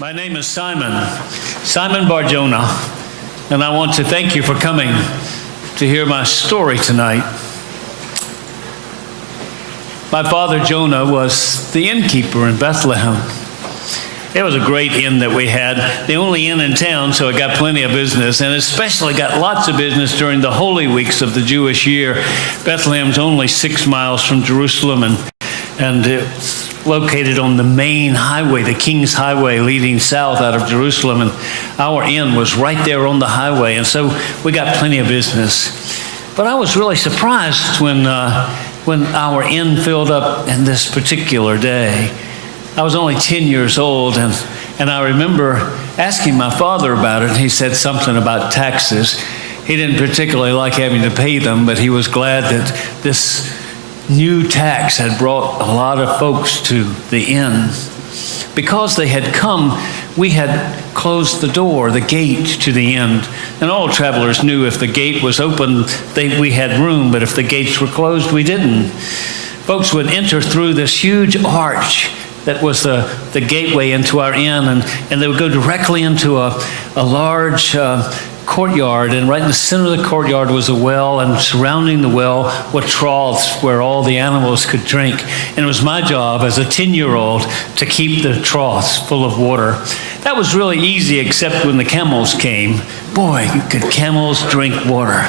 My name is Simon Barjona, and I want to thank you for coming to hear my story tonight. My father Jonah was the innkeeper in Bethlehem. It was a great inn that we had, the only inn in town, so it got plenty of business, and especially got lots of business during the holy weeks of the Jewish year. Bethlehem's only 6 miles from Jerusalem, and it's located on the main highway, the King's Highway leading south out of Jerusalem, and our inn was right there on the highway, and so we got plenty of business. But I was really surprised when our inn filled up in this particular day. I was only 10 years old, and I remember asking my father about it, and he said something about taxes. He didn't particularly like having to pay them, but he was glad that this new tax had brought a lot of folks to the inn. Because they had come, we had closed the door, the gate to the inn. And all travelers knew if the gate was open, we had room, but if the gates were closed, we didn't. Folks would enter through this huge arch that was the gateway into our inn, and they would go directly into a large courtyard, and right in the center of the courtyard was a well, and surrounding the well were troughs where all the animals could drink. And it was my job as a 10-year-old to keep the troughs full of water. That was really easy, except when the camels came. Boy, could camels drink water.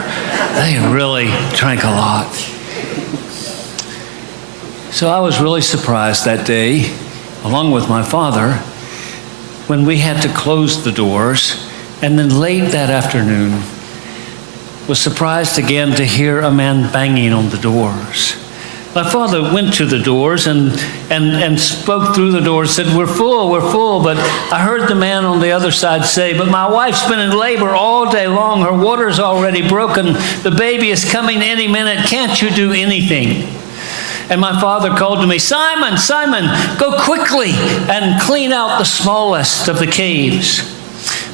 They really drank a lot. So I was really surprised that day, along with my father, when we had to close the doors. And then late that afternoon, was surprised again to hear a man banging on the doors. My father went to the doors and spoke through the doors, said, we're full. But I heard the man on the other side say, but my wife's been in labor all day long. Her water's already broken. The baby is coming any minute. Can't you do anything? And my father called to me, Simon, go quickly and clean out the smallest of the caves.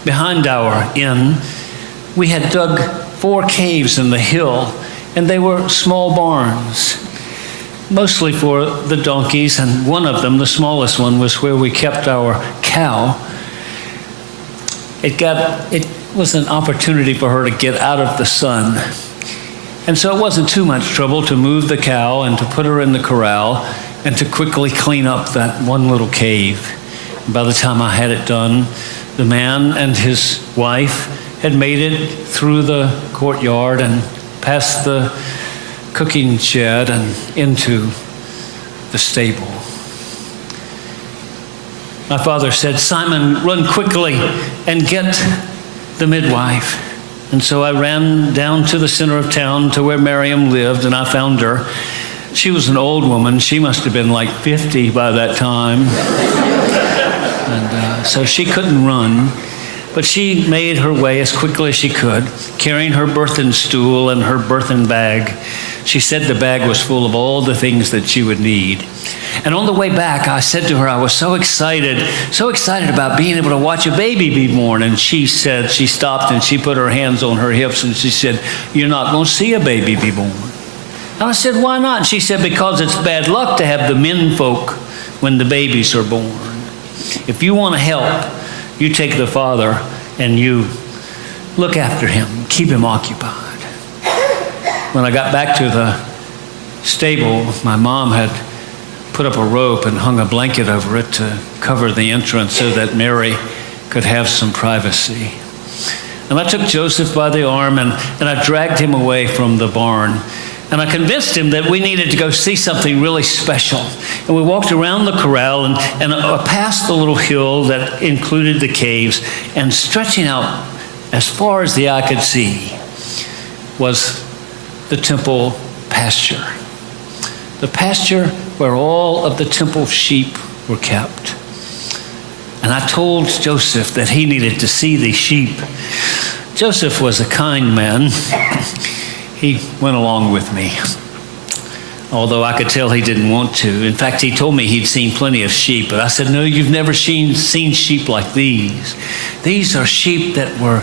Behind our inn, we had dug 4 caves in the hill, and they were small barns, mostly for the donkeys, and one of them, the smallest one, was where we kept our cow. It was an opportunity for her to get out of the sun. And so it wasn't too much trouble to move the cow and to put her in the corral and to quickly clean up that one little cave. And by the time I had it done, the man and his wife had made it through the courtyard and past the cooking shed and into the stable. My father said, Simon, run quickly and get the midwife. And so I ran down to the center of town to where Miriam lived, and I found her. She was an old woman. She must have been like 50 by that time. And so she couldn't run, but she made her way as quickly as she could, carrying her birthing stool and her birthing bag. She said the bag was full of all the things that she would need. And on the way back, I said to her, I was so excited about being able to watch a baby be born. And she said, she stopped and she put her hands on her hips and she said, you're not going to see a baby be born. And I said, why not? And she said, because it's bad luck to have the men folk when the babies are born. If you want to help, you take the father and you look after him, keep him occupied. When I got back to the stable, my mom had put up a rope and hung a blanket over it to cover the entrance so that Mary could have some privacy. And I took Joseph by the arm and I dragged him away from the barn. And I convinced him that we needed to go see something really special. And we walked around the corral and past the little hill that included the caves, and stretching out as far as the eye could see was the temple pasture. The pasture where all of the temple sheep were kept. And I told Joseph that he needed to see these sheep. Joseph was a kind man. He went along with me, although I could tell he didn't want to. In fact, he told me he'd seen plenty of sheep, but I said, no, you've never seen sheep like these. These are sheep that were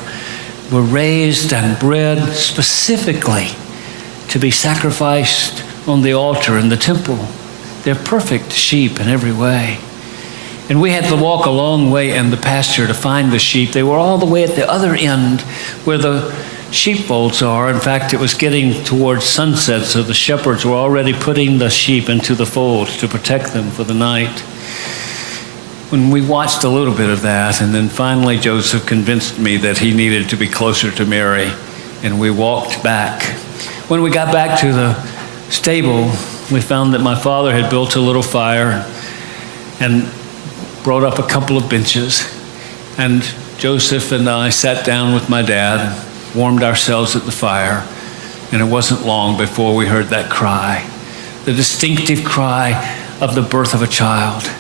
raised and bred specifically to be sacrificed on the altar in the temple. They're perfect sheep in every way. And we had to walk a long way in the pasture to find the sheep. They were all the way at the other end where the sheepfolds are. In fact, it was getting towards sunset, so the shepherds were already putting the sheep into the folds to protect them for the night. When we watched a little bit of that, and then finally Joseph convinced me that he needed to be closer to Mary, and we walked back. When we got back to the stable, we found that my father had built a little fire and brought up a couple of benches, and Joseph and I sat down with my dad and warmed ourselves at the fire, and it wasn't long before we heard that cry, the distinctive cry of the birth of a child.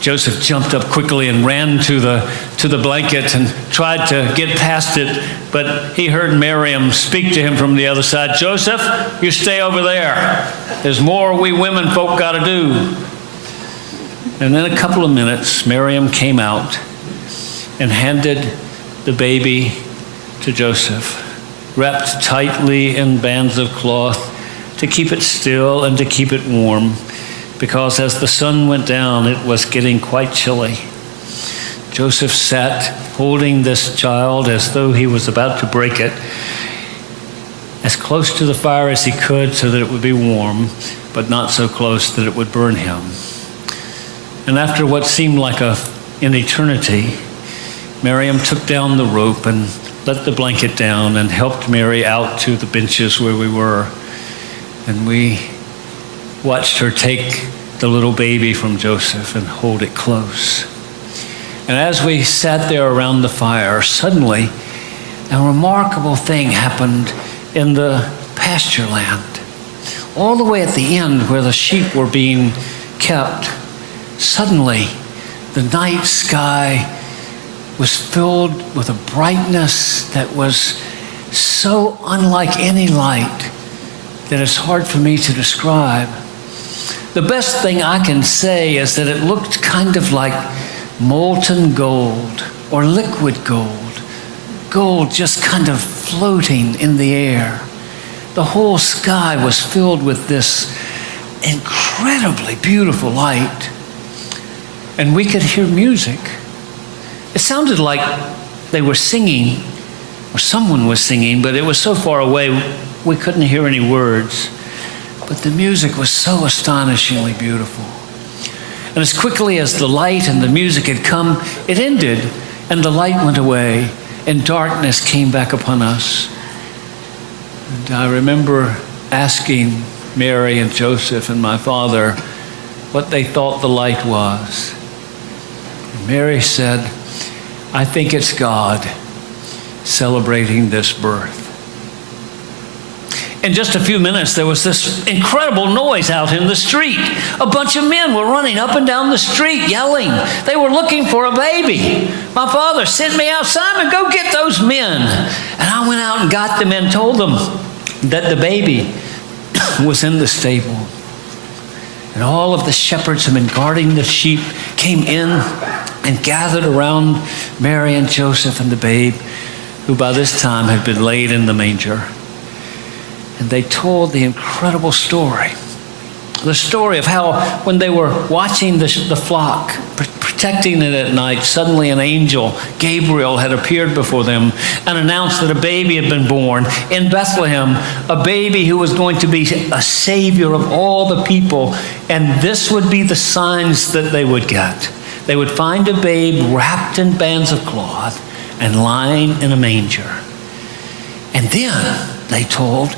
Joseph jumped up quickly and ran to the blanket and tried to get past it, but he heard Miriam speak to him from the other side. "Joseph, you stay over there. There's more we women folk got to do." And in a couple of minutes, Miriam came out and handed the baby to Joseph, wrapped tightly in bands of cloth to keep it still and to keep it warm, because as the sun went down, it was getting quite chilly. Joseph sat holding this child as though he was about to break it, as close to the fire as he could so that it would be warm, but not so close that it would burn him. And after what seemed like an eternity, Miriam took down the rope and let the blanket down and helped Mary out to the benches where we were. And we watched her take the little baby from Joseph and hold it close. And as we sat there around the fire, suddenly a remarkable thing happened in the pasture land. All the way at the end where the sheep were being kept, suddenly the night sky was filled with a brightness that was so unlike any light that it's hard for me to describe. The best thing I can say is that it looked kind of like molten gold or liquid gold. Gold just kind of floating in the air. The whole sky was filled with this incredibly beautiful light. And we could hear music. It sounded like they were singing, or someone was singing, but it was so far away we couldn't hear any words. But the music was so astonishingly beautiful. And as quickly as the light and the music had come, it ended, and the light went away, and darkness came back upon us. And I remember asking Mary and Joseph and my father what they thought the light was. And Mary said, "I think it's God celebrating this birth." In just a few minutes, there was this incredible noise out in the street. A bunch of men were running up and down the street yelling. They were looking for a baby. My father sent me out, "Simon, go get those men." And I went out and got them and told them that the baby was in the stable. And all of the shepherds who had been guarding the sheep came in and gathered around Mary and Joseph and the babe, who by this time had been laid in the manger. And they told the incredible story. The story of how when they were watching the flock, protecting it at night, suddenly an angel, Gabriel, had appeared before them and announced that a baby had been born in Bethlehem, a baby who was going to be a savior of all the people. And this would be the signs that they would get. They would find a babe wrapped in bands of cloth and lying in a manger. And then they told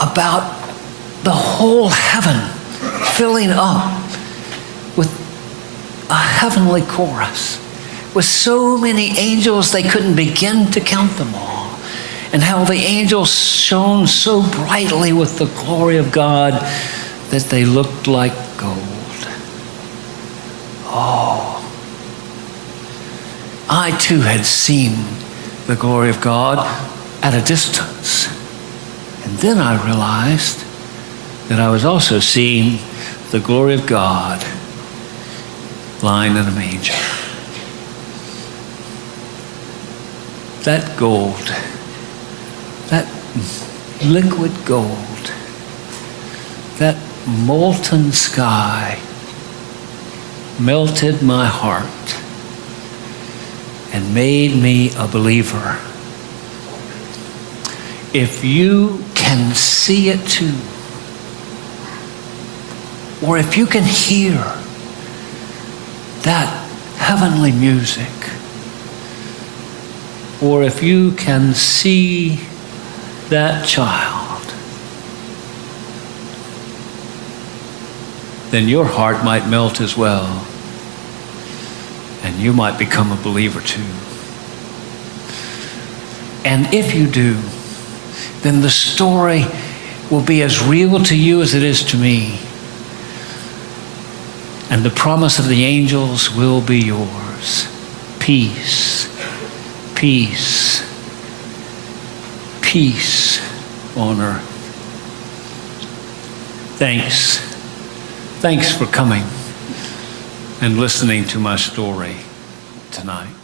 about the whole heaven filling up with a heavenly chorus, with so many angels they couldn't begin to count them all, and how the angels shone so brightly with the glory of God that they looked like gold. Oh, I too had seen the glory of God at a distance. And then I realized that I was also seeing the glory of God lying in a manger. That gold, that liquid gold, that molten sky melted my heart and made me a believer. If you can see it too, or if you can hear that heavenly music, or if you can see that child, then your heart might melt as well, and you might become a believer too. And if you do, then the story will be as real to you as it is to me. And the promise of the angels will be yours. Peace, peace, peace on earth. Thanks. Thanks for coming and listening to my story tonight.